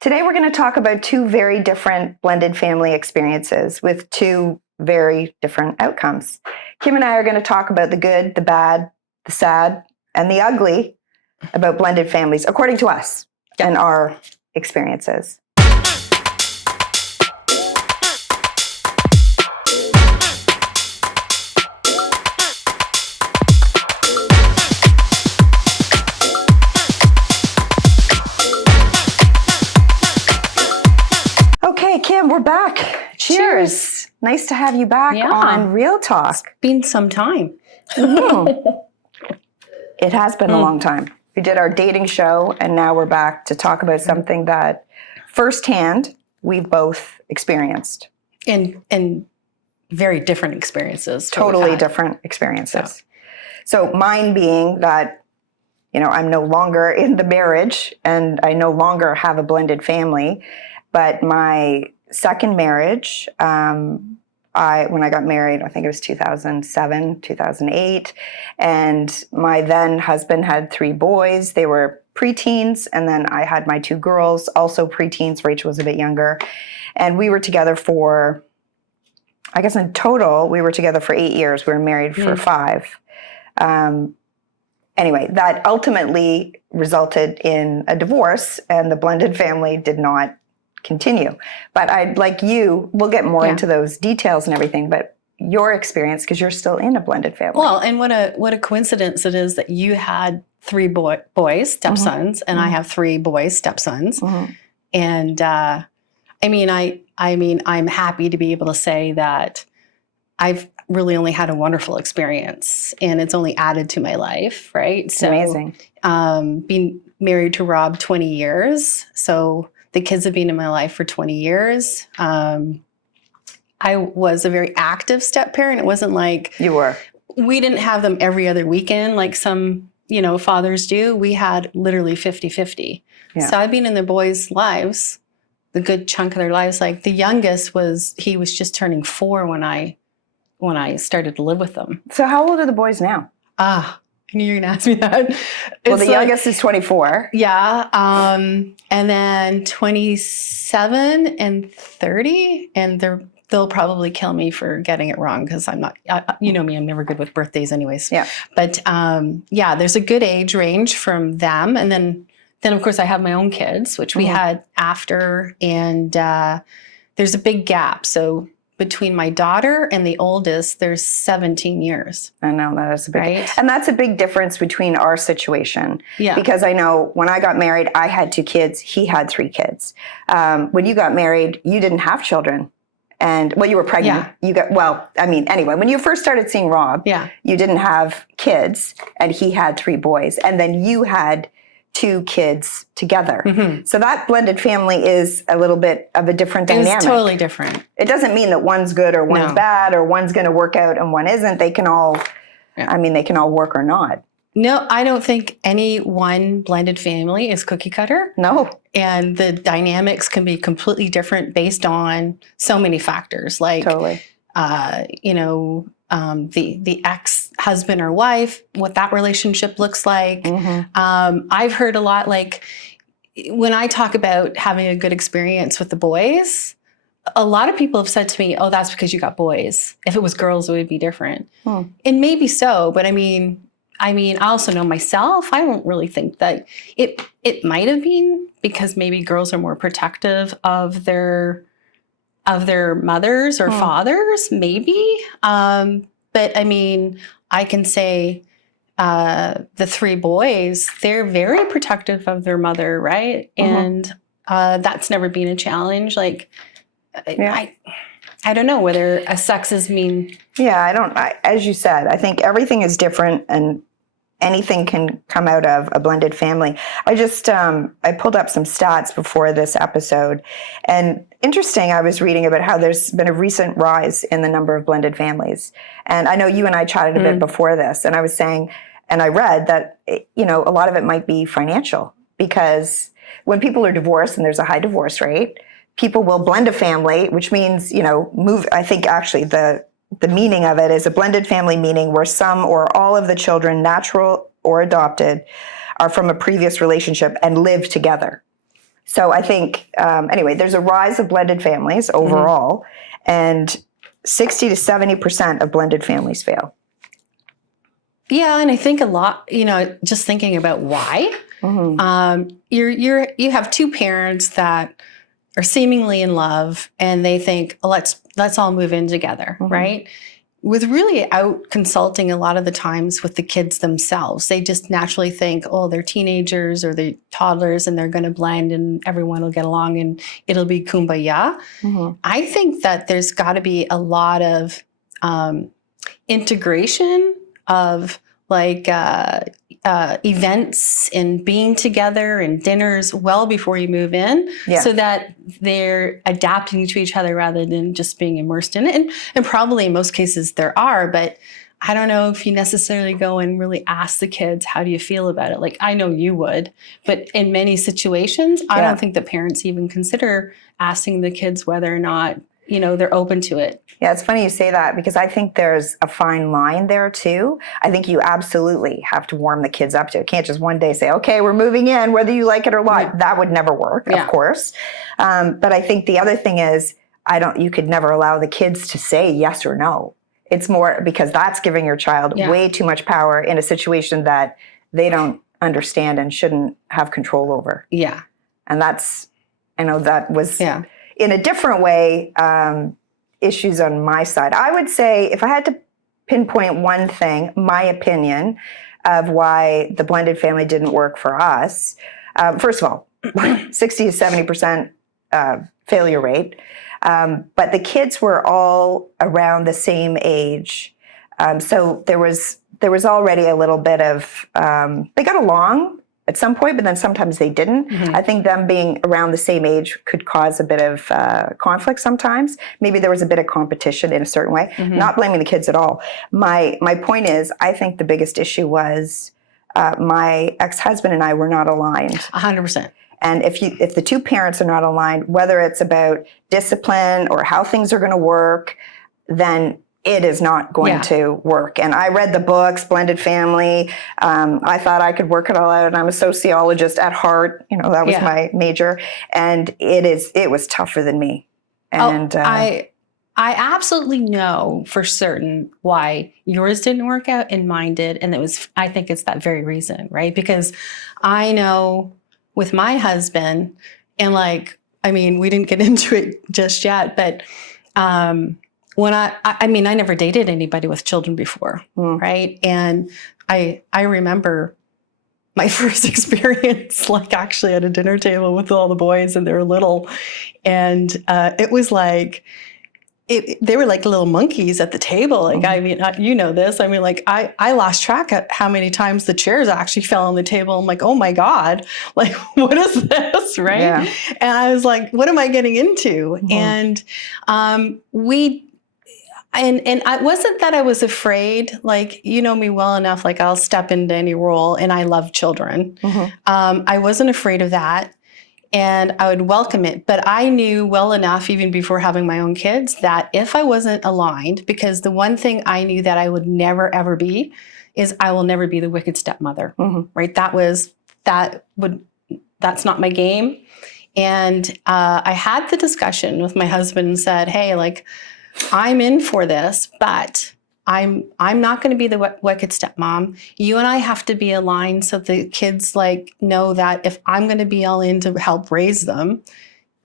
Today we're going to talk about two very different blended family experiences with two very different outcomes. Kim and I are going to talk about the good, the bad, the sad, and the ugly about blended families, according to us and our experiences. Okay, Kim, we're back. Cheers. Nice to have you back on Real Talk. It's been some time. It has been a long time. We did our dating show, and now we're back to talk about something that firsthand we've both experienced. And very different experiences. Totally different experiences. So mine being that, I'm no longer in the marriage and I no longer have a blended family. But my second marriage, when I got married, I think it was 2007, 2008, and my then husband had 3 boys. They were preteens, and then I had my 2 girls, also preteens. Rachel was a bit younger, and we were together for, I guess in total, we were together for 8 years. We were married for 5. Anyway, that ultimately resulted in a divorce, and the blended family did not continue. But I'd like we'll get more into those details and everything, but your experience, because you're still in a blended family. Well, and what a coincidence it is that you had 3 boys, stepsons, and I have 3 boys, stepsons. And I'm happy to be able to say that I've really only had a wonderful experience, and it's only added to my life, right? So, amazing. Being married to Rob 20 years, so the kids have been in my life for 20 years. I was a very active step parent. It wasn't like you were. We didn't have them every other weekend like some, fathers do. We had literally 50-50. Yeah. So I've been in the boys' lives, the good chunk of their lives. Like the youngest he was just turning 4 when I started to live with them. So how old are the boys now? I knew you were going to ask me that. Well, the youngest is 24. Yeah. And then 27 and 30. And they'll probably kill me for getting it wrong because I'm not, you know me, I'm never good with birthdays anyways. Yeah. But there's a good age range from them. And then of course I have my own kids, which we had after. And there's a big gap. So between my daughter and the oldest, there's 17 years. I know that is a big, right? And that's a big difference between our situation. Yeah. Because I know when I got married, I had 2 kids. He had 3 kids. When you got married, you didn't have children. And you were pregnant. Yeah. Anyway, when you first started seeing Rob, you didn't have kids and he had 3 boys. And then you had 2 kids together. So that blended family is a little bit of a different dynamic. It's totally different. It doesn't mean that one's good or one's bad or one's going to work out and one isn't. They can all, they can all work or not. No, I don't think any one blended family is cookie cutter. No. And the dynamics can be completely different based on so many factors. Like, totally. The ex-husband or wife, what that relationship looks like. I've heard a lot, like when I talk about having a good experience with the boys, a lot of people have said to me, oh, that's because you got boys. If it was girls, it would be different. And maybe so, but I also know myself, I don't really think that it might have been because maybe girls are more protective of their mothers or fathers, maybe. But I can say the 3 boys, they're very protective of their mother, right? And that's never been a challenge. Like, I don't know whether a sexes mean. Yeah, as you said, I think everything is different and anything can come out of a blended family. I just, I pulled up some stats before this episode, and interesting, I was reading about how there's been a recent rise in the number of blended families. And I know you and I chatted a bit before this, and I was saying, and I read that, a lot of it might be financial, because when people are divorced and there's a high divorce rate, people will blend a family, which means, move. I think actually the meaning of it is a blended family, meaning where some or all of the children, natural or adopted, are from a previous relationship and live together. So I think, anyway, there's a rise of blended families overall, and 60 to 70% of blended families fail. Yeah, and I think a lot, just thinking about why. You have two parents that are seemingly in love, and they think, let's all move in together, right? With really out consulting a lot of the times with the kids themselves. They just naturally think, oh, they're teenagers or they're toddlers and they're going to blend and everyone will get along and it'll be kumbaya. I think that there's got to be a lot of integration of like events and being together and dinners well before you move in, so that they're adapting to each other rather than just being immersed in it. And probably in most cases there are, but I don't know if you necessarily go and really ask the kids, how do you feel about it? Like, I know you would, but in many situations, I don't think the parents even consider asking the kids whether or not, they're open to it. Yeah, it's funny you say that, because I think there's a fine line there too. I think you absolutely have to warm the kids up to it. Can't just one day say, okay, we're moving in, whether you like it or not. That would never work, of course. But I think the other thing is, you could never allow the kids to say yes or no. It's more because that's giving your child way too much power in a situation that they don't understand and shouldn't have control over. Yeah. And that was in a different way, issues on my side. I would say, if I had to pinpoint one thing, my opinion of why the blended family didn't work for us, first of all, 60 to 70% failure rate. But the kids were all around the same age. So there was already a little bit of, they got along at some point, but then sometimes they didn't. I think them being around the same age could cause a bit of conflict sometimes. Maybe there was a bit of competition in a certain way. Not blaming the kids at all. My point is, I think the biggest issue was my ex-husband and I were not aligned. 100%. And if the two parents are not aligned, whether it's about discipline or how things are going to work, then it is not going to work. And I read the books, Blended Family. I thought I could work it all out. And I'm a sociologist at heart. That was my major. And it was tougher than me. And I absolutely know for certain why yours didn't work out and mine did. And I think it's that very reason, right? Because I know with my husband, and we didn't get into it just yet, but when I never dated anybody with children before, right? And I remember my first experience, actually at a dinner table with all the boys, and they were little, and it was like, they were like little monkeys at the table. You know this. I lost track of how many times the chairs actually fell on the table. I'm like, oh my God, what is this, right? Yeah. And I was like, what am I getting into? And And I wasn't that I was afraid, you know me well enough, I'll step into any role, and I love children. I wasn't afraid of that, and I would welcome it. But I knew well enough, even before having my own kids, that if I wasn't aligned, because the one thing I knew that I would never, ever be is I will never be the wicked stepmother, right? That's not my game. And I had the discussion with my husband and said, hey, I'm in for this, but I'm not going to be the wicked stepmom. You and I have to be aligned so the kids know that if I'm going to be all in to help raise them,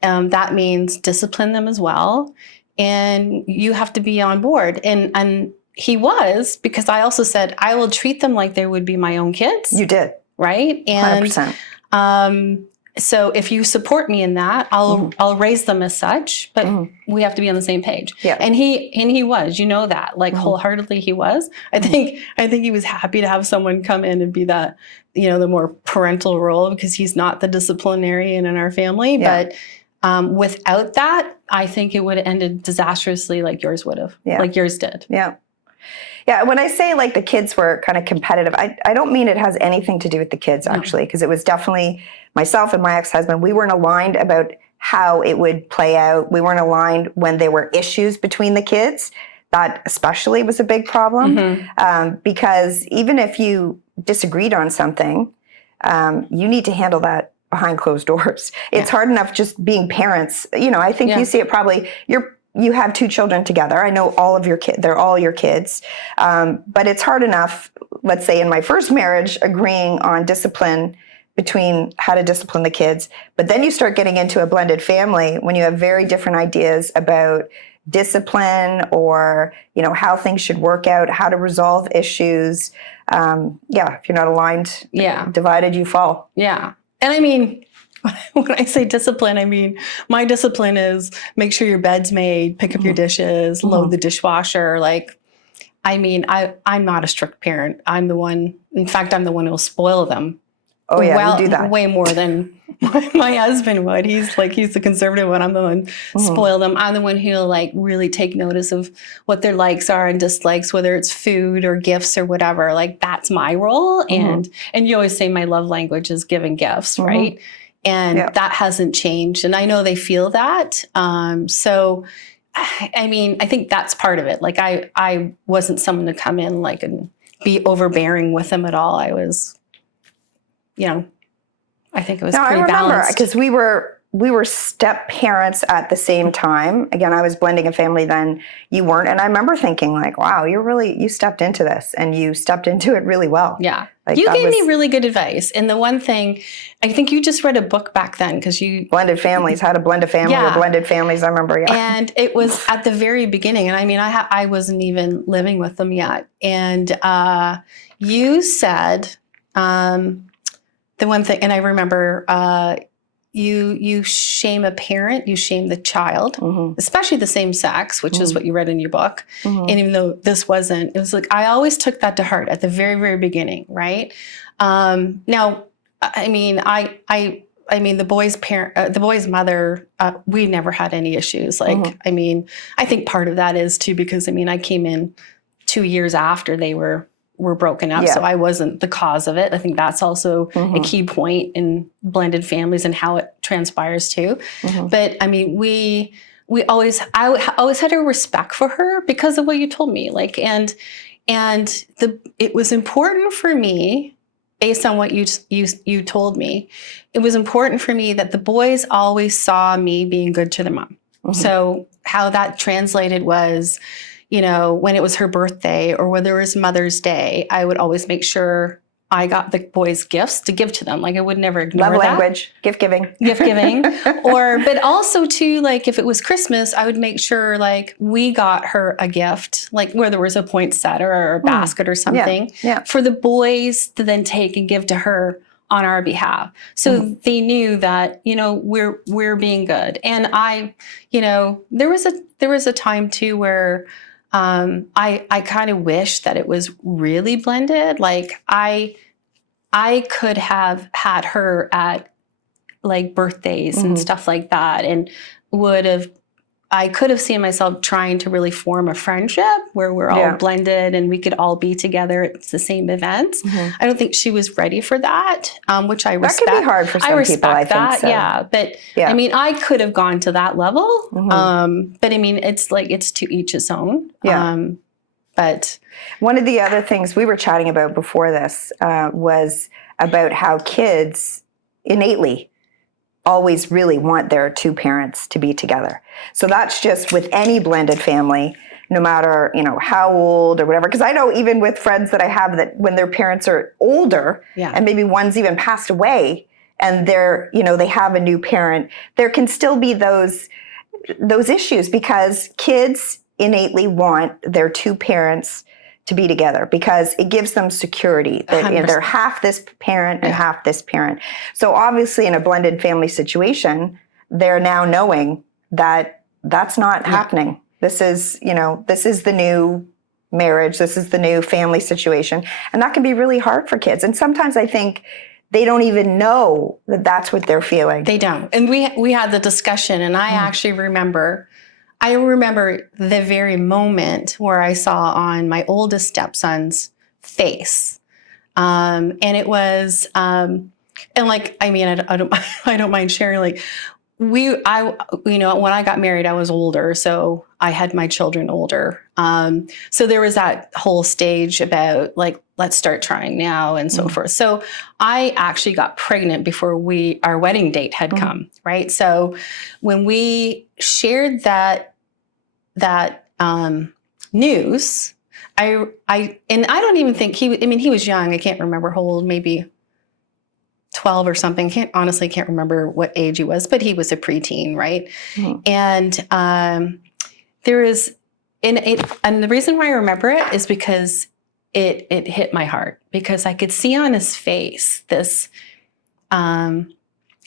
that means discipline them as well, and you have to be on board. And he was, because I also said I will treat them like they would be my own kids. You did, right? And 100%. So if you support me in that, I'll raise them as such, but we have to be on the same page. Yeah. And he was, that, wholeheartedly he was. I think he was happy to have someone come in and be that, the more parental role, because he's not the disciplinarian in our family. Yeah. But without that, I think it would have ended disastrously like yours would have, like yours did. Yeah. Yeah, when I say the kids were kind of competitive, I don't mean it has anything to do with the kids, actually, because it was definitely myself and my ex-husband. We weren't aligned about how it would play out. We weren't aligned when there were issues between the kids. That especially was a big problem, because even if you disagreed on something, you need to handle that behind closed doors. It's hard enough just being parents. You know, I think you see it probably. You have 2 children together. I know all of your kids, they're all your kids. But it's hard enough, let's say in my first marriage, agreeing on discipline between how to discipline the kids. But then you start getting into a blended family when you have very different ideas about discipline or, you know, how things should work out, how to resolve issues. If you're not aligned, divided, you fall. Yeah. And I mean, when I say discipline, I mean, my discipline is make sure your bed's made, pick up your dishes, load the dishwasher. Like, I mean, I'm not a strict parent. I'm the one who will spoil them. Oh yeah, you do that. Way more than my husband would. He's the conservative one. I'm the one spoil them. I'm the one who'll like really take notice of what their likes are and dislikes, whether it's food or gifts or whatever. Like that's my role. And you always say my love language is giving gifts, right? And that hasn't changed. And I know they feel that. So, I mean, I think that's part of it. Like I wasn't someone to come in like and be overbearing with them at all. I was, you know, I think it was pretty balanced. I remember because we were step parents at the same time. Again, I was blending a family then, you weren't. And I remember thinking like, wow, you stepped into this and you stepped into it really well. Yeah. Like you gave me really good advice. And the one thing, I think you just read a book back then because you... Blended families, how to blend a family or blended families, I remember, And it was at the very beginning. And I mean, I wasn't even living with them yet. And you said the one thing, and I remember you shame a parent, you shame the child, especially the same sex, which is what you read in your book. And even though this wasn't, it was like, I always took that to heart at the very, very beginning. Right. Now, I mean, I mean, the boy's mother, we never had any issues. Like, I mean, I think part of that is too, because I mean, I came in 2 years after they were broken up. So I wasn't the cause of it. I think that's also a key point in blended families and how it transpires too. But I mean, I always had a respect for her because of what you told me. Like, and it was important for me, based on what you told me, it was important for me that the boys always saw me being good to their mom. So how that translated was, you know, when it was her birthday or whether it was Mother's Day, I would always make sure I got the boys gifts to give to them. Like I would never ignore love that. language, gift giving. But also too, like if it was Christmas, I would make sure like we got her a gift, like where there was a poinsettia or a basket or something for the boys to then take and give to her on our behalf. So they knew that, you know, we're being good. And I, you know, there was a time too where I kind of wish that it was really blended. Like I could have had her at like birthdays and stuff like that, and I could have seen myself trying to really form a friendship where we're all blended and we could all be together at the same events. I don't think she was ready for that, which I respect. That could be hard for some people, I think so. Yeah, but I mean, I could have gone to that level. But I mean, it's like, it's to each his own. But one of the other things we were chatting about before this was about how kids innately always really want their 2 parents to be together. So that's just with any blended family, no matter, you know, how old or whatever. Because I know even with friends that I have that when their parents are older and maybe one's even passed away and they're, you know, they have a new parent, there can still be those issues because kids innately want their 2 parents to be together because it gives them security that you know, they're half this parent and half this parent. So obviously in a blended family situation, they're now knowing that that's not happening. This is, you know, this is the new marriage. This is the new family situation. And that can be really hard for kids. And sometimes I think they don't even know that that's what they're feeling. They don't. And we had the discussion and I actually remember the very moment where I saw on my oldest stepson's face. And it was, and like, I mean, I don't mind sharing, like, when I got married, I was older, so I had my children older. So there was that whole stage about like, let's start trying now and so forth. So I actually got pregnant before our wedding date had come, right? So when we shared that news, I don't even think he was young. I can't remember how old, maybe 12 or something. Honestly can't remember what age he was, but he was a preteen, right? And and the reason why I remember it is because it hit my heart, because I could see on his face this, like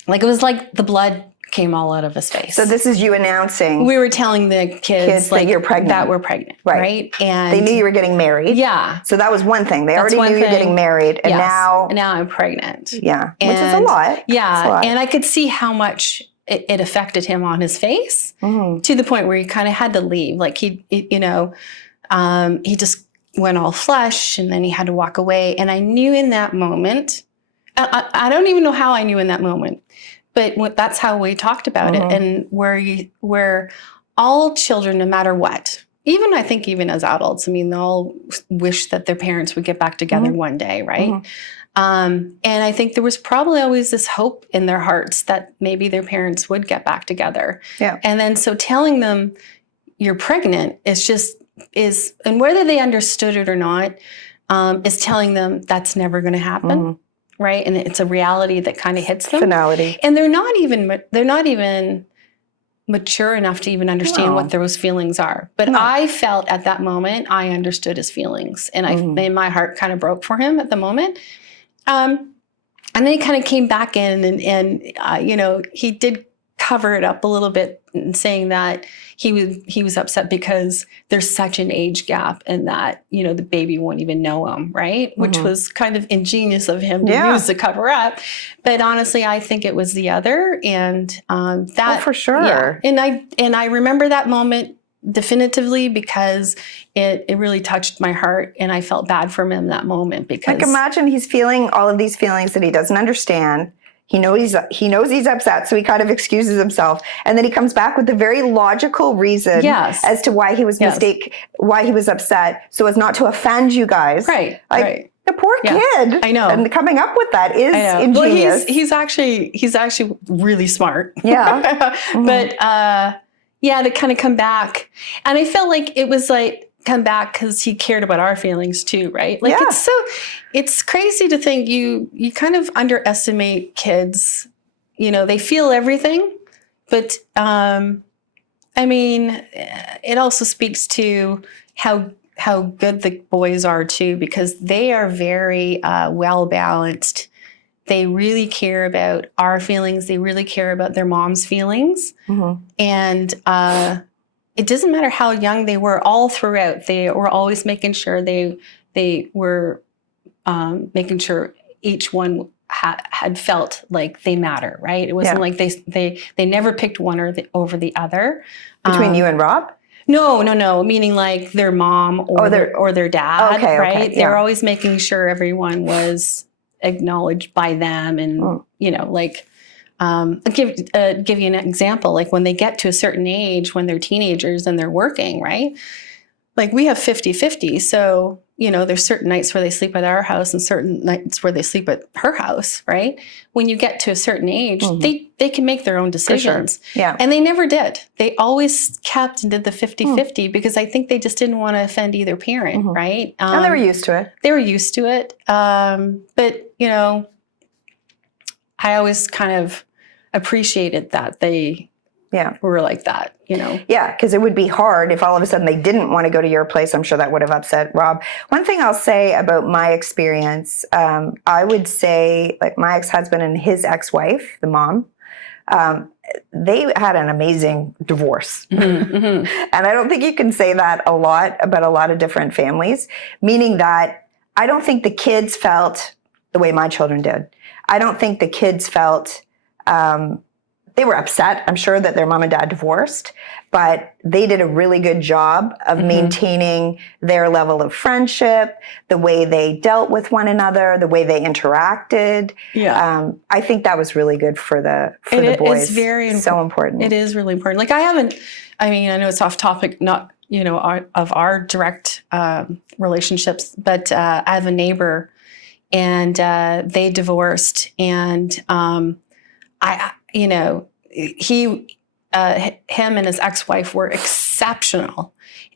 it was like the blood came all out of his face. So this is you announcing. We were telling the kids like that you're pregnant. That we're pregnant, right? And they knew you were getting married. Yeah. So that was one thing. They already knew you were getting married, and now I'm pregnant. Yeah, which is a lot. Yeah, and I could see how much it affected him on his face, to the point where he kind of had to leave. Like he just went all flush, and then he had to walk away. And I knew in that moment, I don't even know how I knew in that moment, but that's how we talked about it. And where all children, no matter what, even as adults, I mean, they all wish that their parents would get back together one day, right? And I think there was probably always this hope in their hearts that maybe their parents would get back together. Yeah. And then so telling them you're pregnant is, and whether they understood it or not, is telling them that's never going to happen. Right. And it's a reality that kind of hits them. Finality. And they're not even mature enough to even understand what those feelings are. But I felt at that moment, I understood his feelings, and my heart kind of broke for him at the moment. And then he kind of came back in and he did cover it up a little bit, and saying that he was upset because there's such an age gap, and that, the baby won't even know him, right? Which was kind of ingenious of him to use to cover up. But honestly, I think it was the other, and that for sure. Yeah. And I remember that moment definitively, because it really touched my heart, and I felt bad for him in that moment, because like, imagine he's feeling all of these feelings that he doesn't understand. He knows he's upset, so he kind of excuses himself, and then he comes back with a very logical reason as to why he was why he was upset, so as not to offend you guys. Right. Right. The poor kid. I know. And coming up with that is ingenious. Well, he's actually really smart. Yeah. But to kind of come back, and I felt like it was like, come back because he cared about our feelings too, right? Like, it's crazy to think you kind of underestimate kids. They feel everything, but I mean, it also speaks to how good the boys are too, because they are very well balanced. They really care about our feelings. They really care about their mom's feelings, and it doesn't matter how young they were. All throughout, they were always making sure they were making sure each one had felt like they matter, right? It wasn't like they never picked one over the other. Between you and Rob? No. Meaning like their mom or their dad, right? Okay. They were always making sure everyone was acknowledged by them, and I'll give you an example. Like when they get to a certain age, when they're teenagers and they're working, right? Like we have 50-50. So, there's certain nights where they sleep at our house and certain nights where they sleep at her house, right? When you get to a certain age, they can make their own decisions. Sure. Yeah. And they never did. They always kept and did the 50-50 because I think they just didn't want to offend either parent, right? And they were used to it. They were used to it. But, I always kind of appreciated that they were like that, Yeah, because it would be hard if all of a sudden they didn't want to go to your place. I'm sure that would have upset Rob. One thing I'll say about my experience, I would say like my ex-husband and his ex-wife, the mom, they had an amazing divorce. And I don't think you can say that a lot about a lot of different families, meaning that I don't think the kids felt the way my children did. I don't think the kids felt they were upset, I'm sure, that their mom and dad divorced, but they did a really good job of maintaining their level of friendship, the way they dealt with one another, the way they interacted. Yeah. I think that was really good for the boys. It's very so important. It is really important. Like I know it's off topic, not, of our direct relationships, but I have a neighbor and they divorced, and him and his ex-wife were exceptional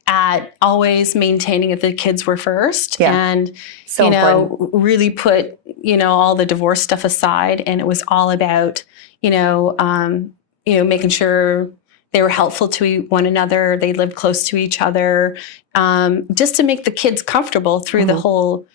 at always maintaining that the kids were first, and so important. really put all the divorce stuff aside, and it was all about making sure they were helpful to one another, they lived close to each other, just to make the kids comfortable through the whole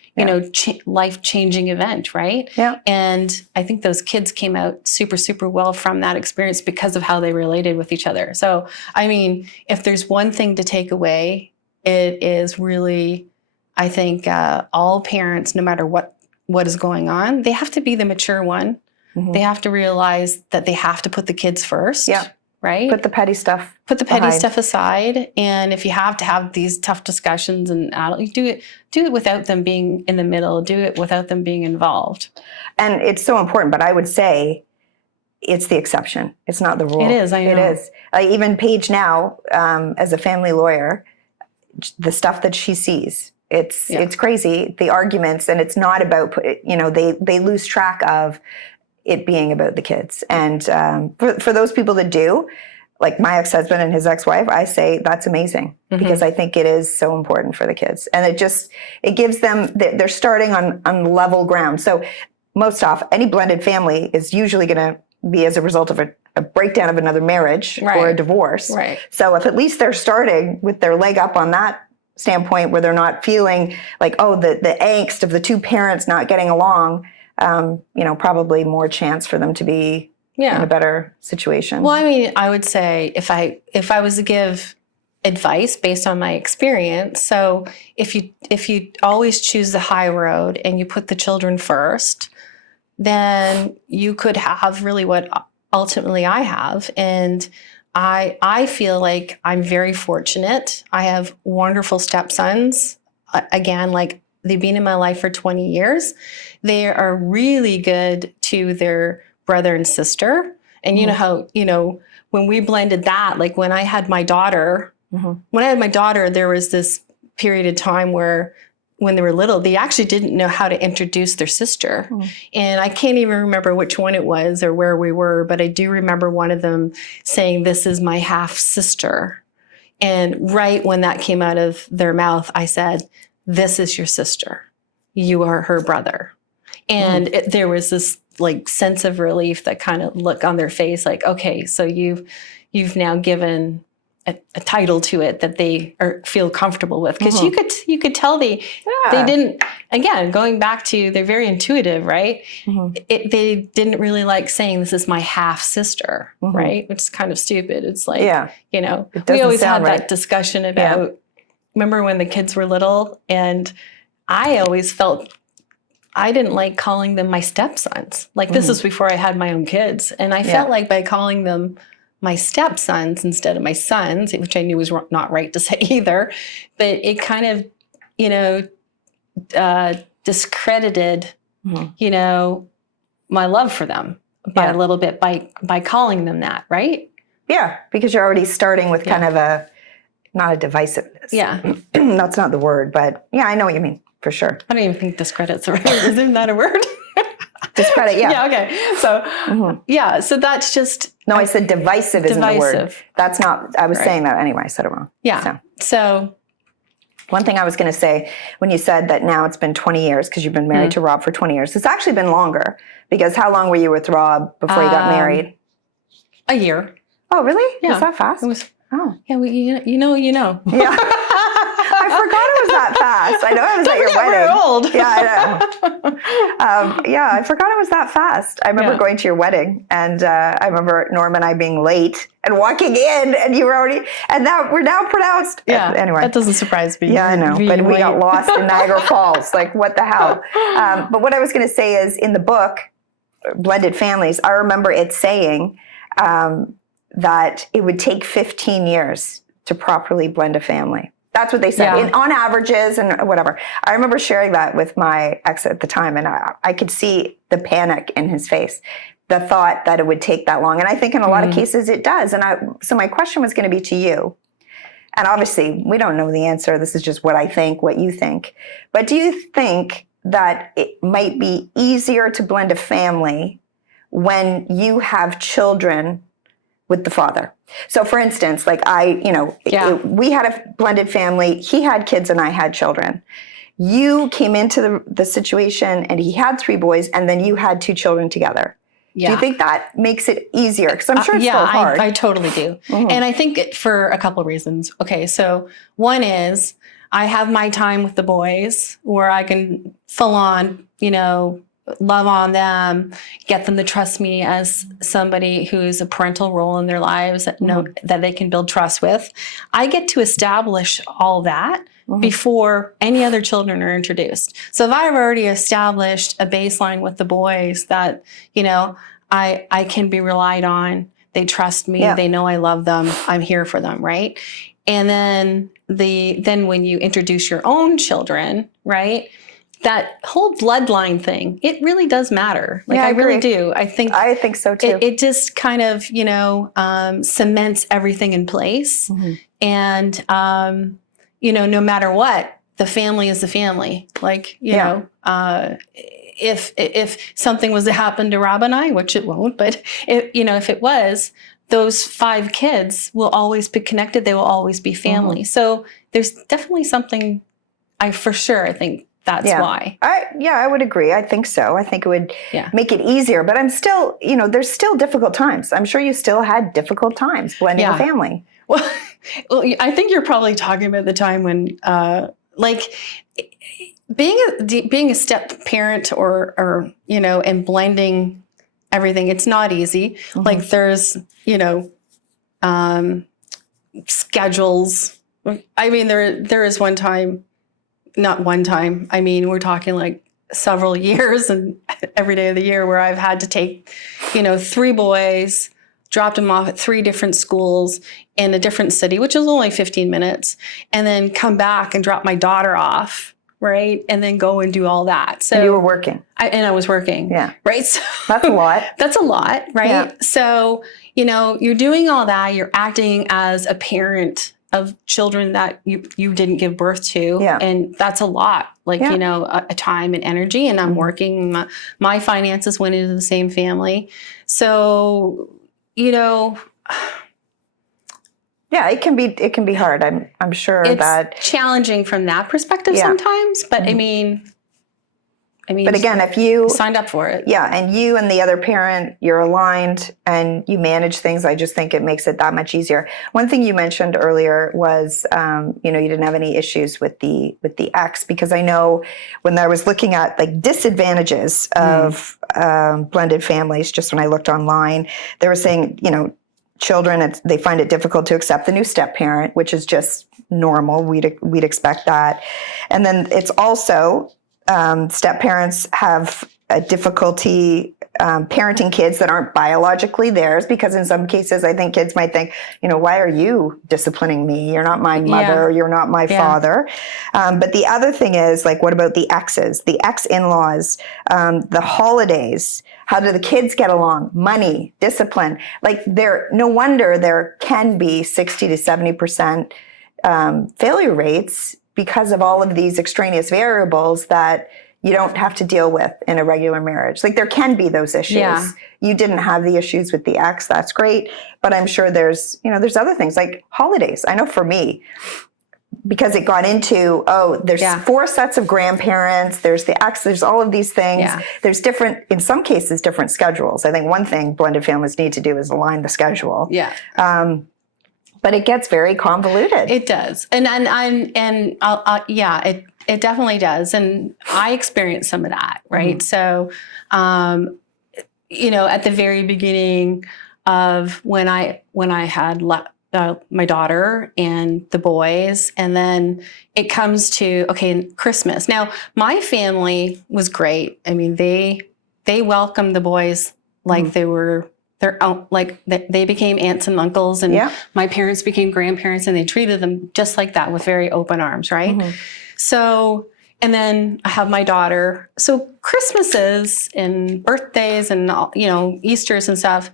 life-changing event, right? Yeah. And I think those kids came out super, super well from that experience because of how they related with each other. So, I mean, if there's one thing to take away, it is really, I think, all parents, no matter what is going on, they have to be the mature one. They have to realize that they have to put the kids first. Yeah. Right? Put the petty stuff aside. And if you have to have these tough discussions and you do it without them being in the middle, do it without them being involved. And it's so important, but I would say it's the exception. It's not the rule. It is, I know. It is. Even Paige now, as a family lawyer, the stuff that she sees, it's crazy, the arguments, and it's not about, they lose track of it being about the kids. And for those people that do, like my ex-husband and his ex-wife, I say that's amazing because I think it is so important for the kids. And it gives them, they're starting on level ground. So most often, any blended family is usually going to be as a result of a breakdown of another marriage or a divorce. Right. So if at least they're starting with their leg up on that standpoint where they're not feeling like, the angst of the two parents not getting along, probably more chance for them to be in a better situation. Well, I mean, I would say if I was to give advice based on my experience, so if you always choose the high road and you put the children first, then you could have really what ultimately I have. And I feel like I'm very fortunate. I have wonderful stepsons. Again, like, they've been in my life for 20 years. They are really good to their brother and sister. And you know how, when we blended that, like when I had my daughter, there was this period of time where when they were little, they actually didn't know how to introduce their sister. And I can't even remember which one it was or where we were, but I do remember one of them saying, "This is my half sister." And right when that came out of their mouth, I said, "This is your sister. You are her brother." And there was this like sense of relief, that kind of look on their face, like, okay, so you've now given a title to it that they feel comfortable with. Because you could tell they didn't, again, going back to, they're very intuitive, right? They didn't really like saying, "This is my half sister," right? Which is kind of stupid. It's like, we always had that discussion about, remember when the kids were little, and I always felt I didn't like calling them my stepsons. Like, this is before I had my own kids. And I felt like by calling them my stepsons instead of my sons, which I knew was not right to say either, but it kind of, discredited, my love for them by a little bit by calling them that, right? Yeah. Because you're already starting with kind of not a divisiveness. Yeah. That's not the word, but I know what you mean. For sure. I don't even think discredit's a word. Isn't that a word? Discredit, Yeah, okay. So, so that's just... No, I said divisive isn't the word. That's not... I was saying that anyway. I said it wrong. Yeah. So one thing I was going to say, when you said that now it's been 20 years, because you've been married to Rob for 20 years, it's actually been longer. Because how long were you with Rob before you got married? A year. Oh, really? Yeah. Was that fast? It was... Oh. Yeah, you know. Yeah. I forgot it was that fast. I know I was at your wedding. We're old. Yeah, I know. I forgot it was that fast. I remember going to your wedding, and I remember Norma and I being late and walking in, and you were already, and now we're now pronounced. Yeah. Anyway. That doesn't surprise me. Yeah, I know. But we got lost in Niagara Falls. Like, what the hell? But what I was going to say is, in the book, Blended Families, I remember it saying, that it would take 15 years to properly blend a family. That's what they said, on averages and whatever. I remember sharing that with my ex at the time, and I could see the panic in his face, the thought that it would take that long. And I think in a lot of cases it does. And so my question was going to be to you. And obviously, we don't know the answer. This is just what I think, what you think. But do you think that it might be easier to blend a family when you have children with the father? So for instance, like we had a blended family. He had kids and I had children. You came into the situation and he had 3 boys and then you had 2 children together. Yeah. Do you think that makes it easier? Because I'm sure it's still hard. I totally do. And I think for a couple of reasons. Okay, so one is I have my time with the boys where I can full on, love on them, get them to trust me as somebody who's a parental role in their lives that know that they can build trust with. I get to establish all that before any other children are introduced. So if I've already established a baseline with the boys that, I can be relied on, they trust me, they know I love them, I'm here for them, right? And then when you introduce your own children, right? That whole bloodline thing, it really does matter. Like I really do. I think so too. It just kind of, cements everything in place. And no matter what, the family is the family. Like, if something was to happen to Rob and I, which it won't, but if it was, those 5 kids will always be connected. They will always be family. So there's definitely something I think that's why. I would agree. I think so. I think it would make it easier, but I'm still, there's still difficult times. I'm sure you still had difficult times blending a family. Well, I think you're probably talking about the time when, being a step parent or and blending everything, it's not easy. Like there's, schedules. I mean, there is not one time. I mean, we're talking like several years and every day of the year where I've had to take, 3 boys, dropped them off at 3 different schools in a different city, which is only 15 minutes, and then come back and drop my daughter off, right? And then go and do all that. So and you were working. I was working. Yeah. Right. So that's a lot. That's a lot, right? Yeah. So, you're doing all that. You're acting as a parent of children that you didn't give birth to. Yeah. And that's a lot, a time and energy. And I'm working, my finances went into the same family. So, yeah, it can be hard. I'm sure it's challenging from that perspective sometimes, but I mean, but again, if you signed up for it, and you and the other parent, you're aligned and you manage things, I just think it makes it that much easier. One thing you mentioned earlier was, you didn't have any issues with the ex, because I know when I was looking at like disadvantages of blended families, just when I looked online, they were saying, children, they find it difficult to accept the new step parent, which is just normal. We'd expect that, and then it's also step parents have a difficulty parenting kids that aren't biologically theirs, because in some cases I think kids might think, why are you disciplining me? You're not my mother, you're not my father. But the other thing is, like, what about the exes, the ex-in-laws, the holidays? How do the kids get along? Money, discipline. Like, no wonder there can be 60 to 70% failure rates because of all of these extraneous variables that you don't have to deal with in a regular marriage. Like, there can be those issues. Yeah. You didn't have the issues with the ex. That's great. But I'm sure there's other things like holidays. I know for me, because it got into, there's 4 sets of grandparents, there's the ex, there's all of these things. Yeah. There's in some cases, different schedules. I think one thing blended families need to do is align the schedule. Yeah. But it gets very convoluted. It does. It definitely does. And I experienced some of that, right? So, at the very beginning of when I had my daughter and the boys, and then it comes to, Christmas. Now, my family was great. I mean, they welcomed the boys like they were their own, like they became aunts and uncles, and my parents became grandparents, and they treated them just like that with very open arms, right? So, and then I have my daughter. So Christmases and birthdays and, you know, Easters and stuff,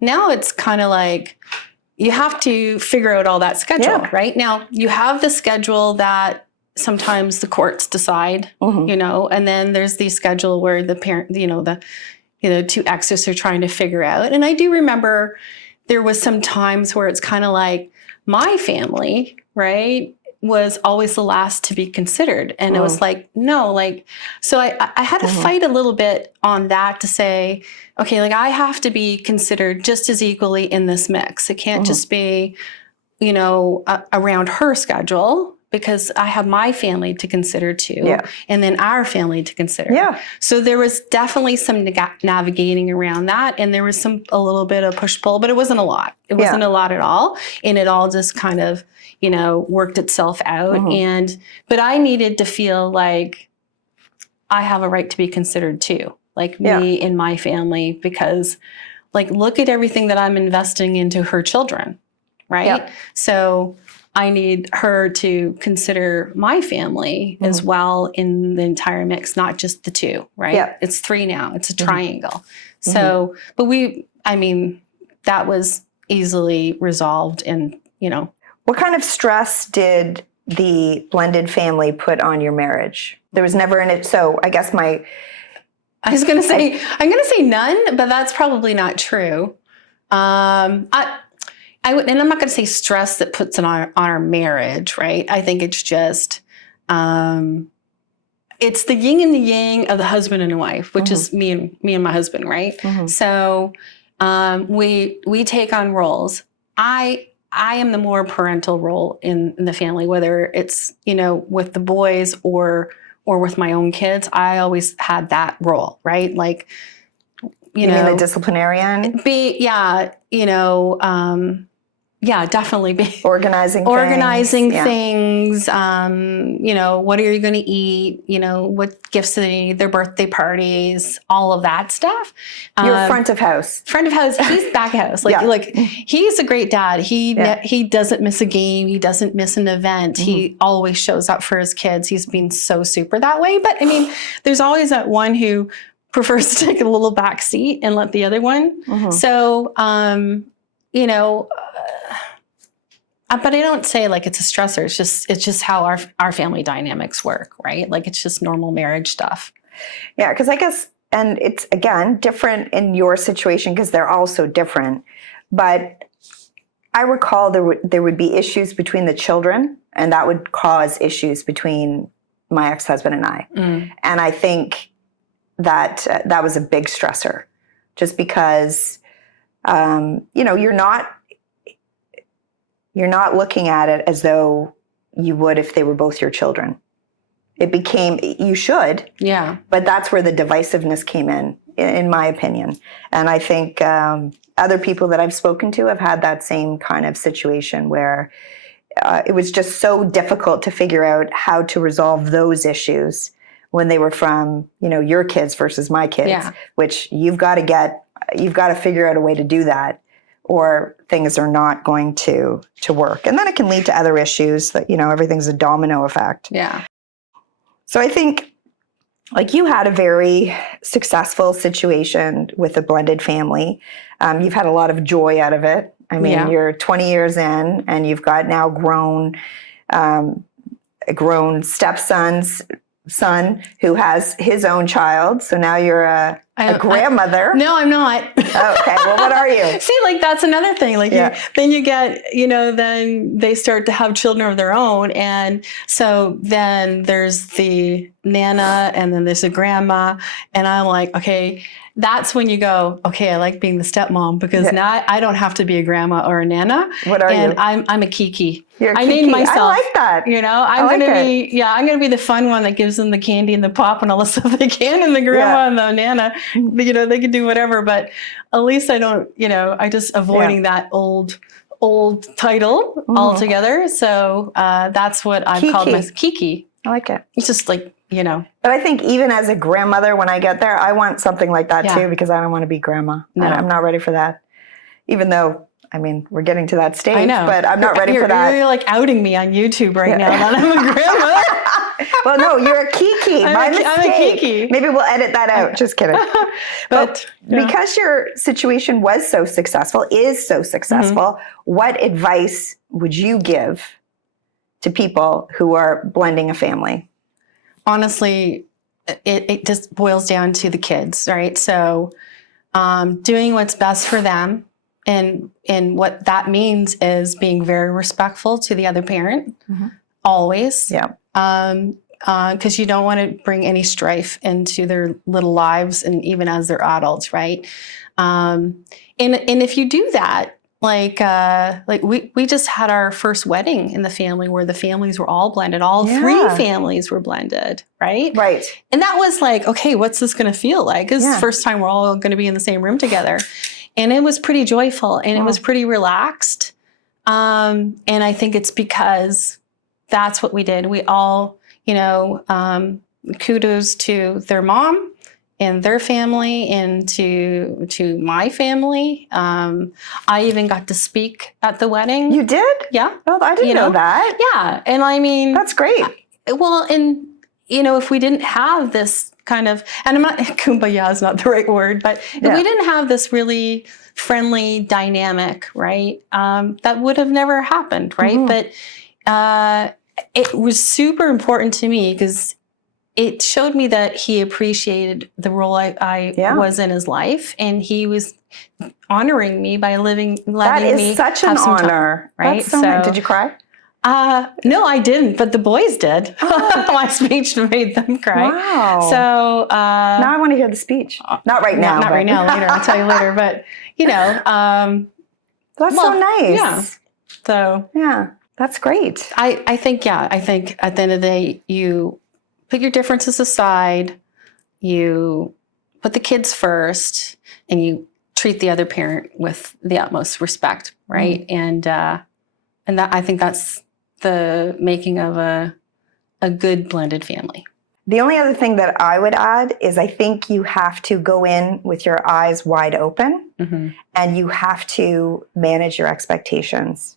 now it's kind of like you have to figure out all that schedule, right? Now you have the schedule that sometimes the courts decide, you know, and then there's the schedule where the parent, the two exes are trying to figure out. And I do remember there was some times where it's kind of like my family, right, was always the last to be considered. And it was like, no, like, so I had to fight a little bit on that to say, okay, like I have to be considered just as equally in this mix. It can't just be, you know, around her schedule, because I have my family to consider too, and then our family to consider. So there was definitely some navigating around that, and there was a little bit of push-pull, but it wasn't a lot. It wasn't a lot at all, and it all just kind of, you know, worked itself out. But I needed to feel like I have a right to be considered too, like me and my family, because, like, look at everything that I'm investing into her children, right? So I need her to consider my family as well in the entire mix, not just the two, right? It's three now. It's a triangle. So, but that was easily resolved, and, you know. What kind of stress did the blended family put on your marriage? There was never so I guess I'm going to say none, but that's probably not true. And I'm not going to say stress that puts it on our marriage, right? I think it's just, it's the yin and the yang of the husband and the wife, which is me and my husband, right? So we take on roles. I am the more parental role in the family, whether it's, you know, with the boys or with my own kids. I always had that role, right? Like, you know, mean the disciplinarian? Definitely be organizing things. You know, what are you going to eat? You know, what gifts do they need? Their birthday parties, all of that stuff. You're front of house. He's back of house. Like he's a great dad. He doesn't miss a game. He doesn't miss an event. He always shows up for his kids. He's been so super that way. But I mean, there's always that one who prefers to take a little back seat and let the other one. So, you know, but I don't say like it's a stressor. It's just how our family dynamics work, right? Like it's just normal marriage stuff. Yeah, because I guess, and it's again different in your situation because they're all so different. But I recall there would be issues between the children, and that would cause issues between my ex-husband and I. And I think that that was a big stressor, just because you know, you're not looking at it as though you would if they were both your children. It became, you should. But that's where the divisiveness came in my opinion. And I think other people that I've spoken to have had that same kind of situation where it was just so difficult to figure out how to resolve those issues when they were from, you know, your kids versus my kids, which you've got to figure out a way to do that, or things are not going to work. And then it can lead to other issues that, you know, everything's a domino effect. So I think, like, you had a very successful situation with a blended family. You've had a lot of joy out of it. I mean, you're 20 years in, and you've got now a grown stepson's son who has his own child. So now you're a grandmother. No, I'm not. Okay. Well, what are you? See, like, that's another thing. Like, then you get, you know, then they start to have children of their own. And so then there's the Nana, and then there's a grandma. And I'm like, okay, that's when you go, okay, I like being the stepmom, because now I don't have to be a grandma or a Nana. What are you? And I'm a Kiki. You're a I Kiki. named myself. I like that. You know, I'm gonna be the fun one that gives them the candy and the pop and all the stuff they can, and the grandma and the Nana, you know, they can do whatever. But at least I don't, you know, I just avoiding that old title altogether. So that's what I've called my Kiki. I like it. It's just like But I think even as a grandmother, when I get there, I want something like that Yeah. too, because I don't want to be grandma. No. I'm not ready for that. Even though, I mean, we're getting to that stage, I know. but I'm not ready for that. You're like outing me on YouTube right now that I'm a grandma. Well, no, you're a Kiki. My mistake. I'm a Kiki. Maybe we'll edit that out. Just kidding. But because your situation was so successful, is so successful, what advice would you give to people who are blending a family? Honestly, it just boils down to the kids, right? So doing what's best for them. And what that means is being very respectful to the other parent, always. Yeah. Because you don't want to bring any strife into their little lives, and even as they're adults, right? And if you do that, like we just had our first wedding in the family where the families were all blended. All three families were blended, right? Right. And that was like, okay, what's this going to feel like? It's the first time we're all going to be in the same room together. And it was pretty joyful, and it was pretty relaxed. And I think it's because that's what we did. We all, kudos to their mom and their family, and to my family. I even got to speak at the wedding. You did? Yeah. Oh, I didn't know that. Yeah. And I mean, that's great. Well, and if we didn't have this kind of, and I'm not, kumbaya is not the right word, but if we didn't have this really friendly dynamic, right, that would have never happened, right? But it was super important to me because it showed me that he appreciated the role I was in his life, and he was honoring me by letting me that is such an honor, right? That's so nice. Did you cry? No, I didn't, but the boys did. My speech made them cry. Wow. So now I want to hear the speech. Not right now. Not right now. Later, I'll tell you later. But that's so nice. Yeah. So yeah, that's great. I think at the end of the day, you put your differences aside, you put the kids first, and you treat the other parent with the utmost respect, right? And that, I think that's the making of a good blended family. The only other thing that I would add is I think you have to go in with your eyes wide open, and you have to manage your expectations,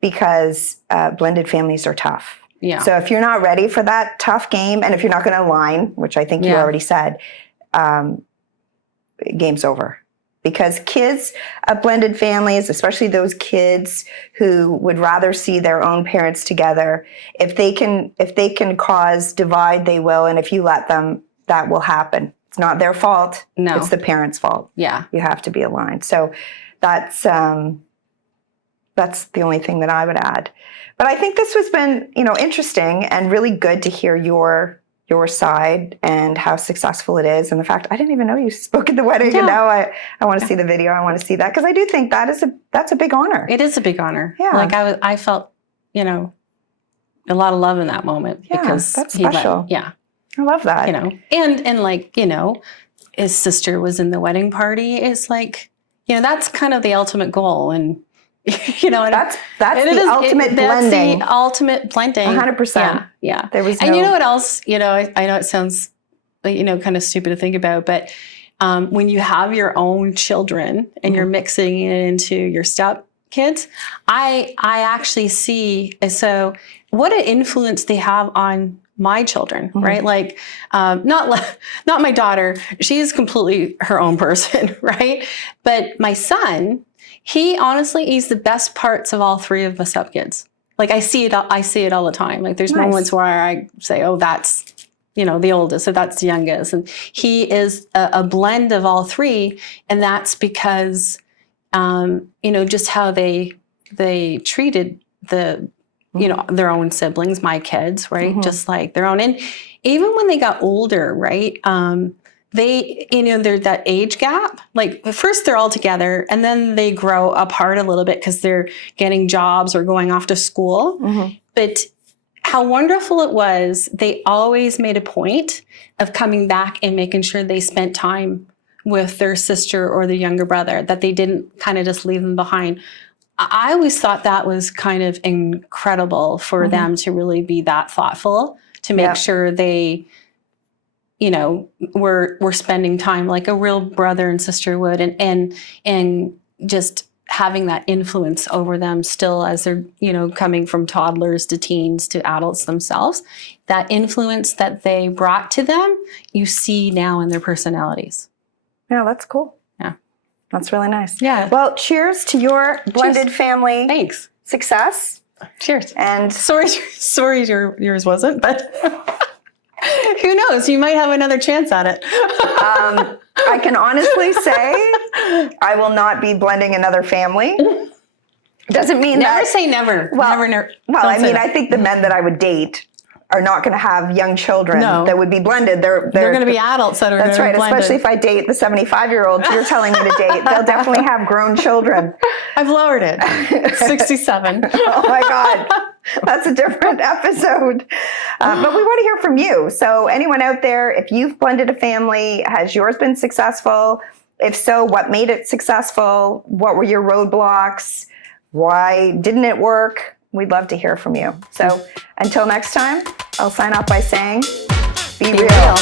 because blended families are tough. Yeah. So if you're not ready for that tough game, and if you're not going to align, which I think you already said, game's over. Because kids of blended families, especially those kids who would rather see their own parents together, if they can cause divide, they will. And if you let them, that will happen. It's not their fault. No. It's the parents' fault. Yeah. You have to be aligned. So that's the only thing that I would add. But I think this has been, interesting and really good to hear your side and how successful it is. And the fact I didn't even know you spoke at the wedding, and now I want to see the video. I want to see that, because I do think that's a big honor. It is a big honor. Yeah. Like I felt, a lot of love in that moment, because that's special. I love that. And like, his sister was in the wedding party. It's like, that's kind of the ultimate goal. And that's the ultimate blending. That's the ultimate blending. 100%. Yeah. There was and you know what else? I know it sounds, kind of stupid to think about, but when you have your own children and you're mixing it into your step kids, I actually see so what an influence they have on my children, right? Like, not my daughter. She's completely her own person, right? But my son, he's the best parts of all three of my stepkids. Like I see it all the time. Like there's moments where I say, oh, that's, the oldest, so that's the youngest. And he is a blend of all three. And that's because, just how they treated their own siblings, my kids, right? Just like their own. And even when they got older, right? They, they're that age gap. Like at first they're all together, and then they grow apart a little bit because they're getting jobs or going off to school. But how wonderful it was, they always made a point of coming back and making sure they spent time with their sister or their younger brother, that they didn't kind of just leave them behind. I always thought that was kind of incredible for them to really be that thoughtful, to make sure they you know, we're spending time like a real brother and sister would, and just having that influence over them still as they're, you know, coming from toddlers to teens to adults themselves. That influence that they brought to them, you see now in their personalities. Yeah, that's cool. Yeah. That's really nice. Yeah. Well, cheers to your blended family Thanks. success. Cheers. And Sorry yours wasn't, but who knows? You might have another chance at it. I can honestly say I will not be blending another family. Doesn't mean Never that. say never. Well, never. Well, I Don't say mean, that. I think the men that I would date are not going to have young children No. that would be blended. They're going to be adults that are going That's to right. be blended. Especially if I date the 75-year-olds you're telling me to date. They'll definitely have grown children. I've lowered it. 67. Oh my God. That's a different episode. But we want to hear from you. So anyone out there, if you've blended a family, has yours been successful? If so, what made it successful? What were your roadblocks? Why didn't it work? We'd love to hear from you. So until next time, I'll sign off by saying, be real.